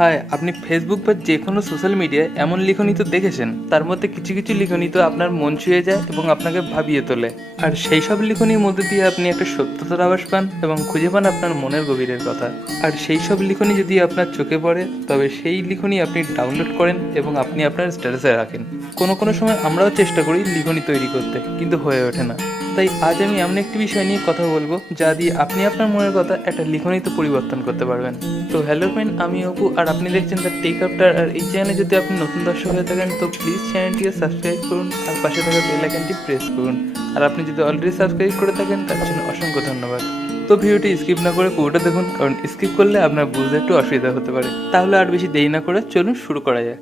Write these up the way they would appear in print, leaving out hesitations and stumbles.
High, আপনি Facebook বা যে কোনো সোশ্যাল মিডিয়ায় এমন লিখনই তো দেখেছেন, তার মধ্যে কিছু কিছু লিখনই তো আপনার মন ছুঁয়ে যায় এবং আপনাকে ভাবিয়ে তোলে। আর সেই সব লিখনির মধ্যে দিয়ে আপনি একটা সত্যতার আভাস পান এবং খুঁজে পান আপনার মনের গভীরের কথা। আর সেই সব লিখনই যদি আপনার চোখে পড়ে, তবে সেই লিখনই আপনি ডাউনলোড করেন এবং আপনি আপনার স্ট্যাটাসে রাখেন। কোনো কোনো সময় আমরাও চেষ্টা করি লিখনি তৈরি করতে, কিন্তু হয়ে ওঠে না। তাই আজ আমি এমন একটি বিষয় নিয়ে কথা বলবো যা দিয়ে আপনি আপনার মনের কথা একটা লিখনিতে পরিবর্তন করতে পারবেন। তো হ্যালো ফ্রেন্ড, আমি অপু আর আপনি দেখছেন দ্য টেক আফটার। আর এই চ্যানেলে যদি আপনি নতুন দর্শক হয়ে থাকেন তো প্লিজ চ্যানেলটিকে সাবস্ক্রাইব করুন আর পাশে থাকা বেল আইকনটি প্রেস করুন। আর আপনি যদি অলরেডি সাবস্ক্রাইব করে থাকেন তার জন্য অসংখ্য ধন্যবাদ। তো ভিডিওটি স্কিপ না করে পুরোটা দেখুন, কারণ স্কিপ করলে আপনার বুঝতে একটু অসুবিধা হতে পারে। তাহলে আর বেশি দেরি না করে চলুন শুরু করা যাক।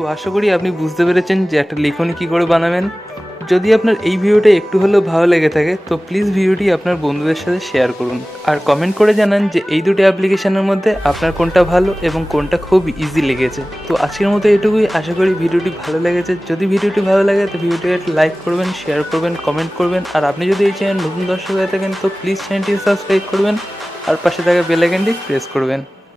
তো আশা করি আপনি বুঝতে পেরেছেন যে একটা লিখনি কী করে বানাবেন। যদি আপনার এই ভিডিওটা একটু হলেও ভালো লেগে থাকে তো প্লিজ ভিডিওটি আপনার বন্ধুদের সাথে শেয়ার করুন আর কমেন্ট করে জানান যে এই দুটো অ্যাপ্লিকেশনের মধ্যে আপনার কোনটা ভালো এবং কোনটা খুব ইজি লেগেছে। তো আজকের মতো এটুকুই, আশা করি ভিডিওটি ভালো লেগেছে। যদি ভিডিওটি ভালো লাগে তো ভিডিওটি একটা লাইক করবেন, শেয়ার করবেন, কমেন্ট করবেন। আর আপনি যদি এই চ্যানেল নতুন দর্শক হয়ে থাকেন তো প্লিজ চ্যানেলটি সাবস্ক্রাইব করবেন আর পাশে থাকা বেল আইকনটি প্রেস করবেন।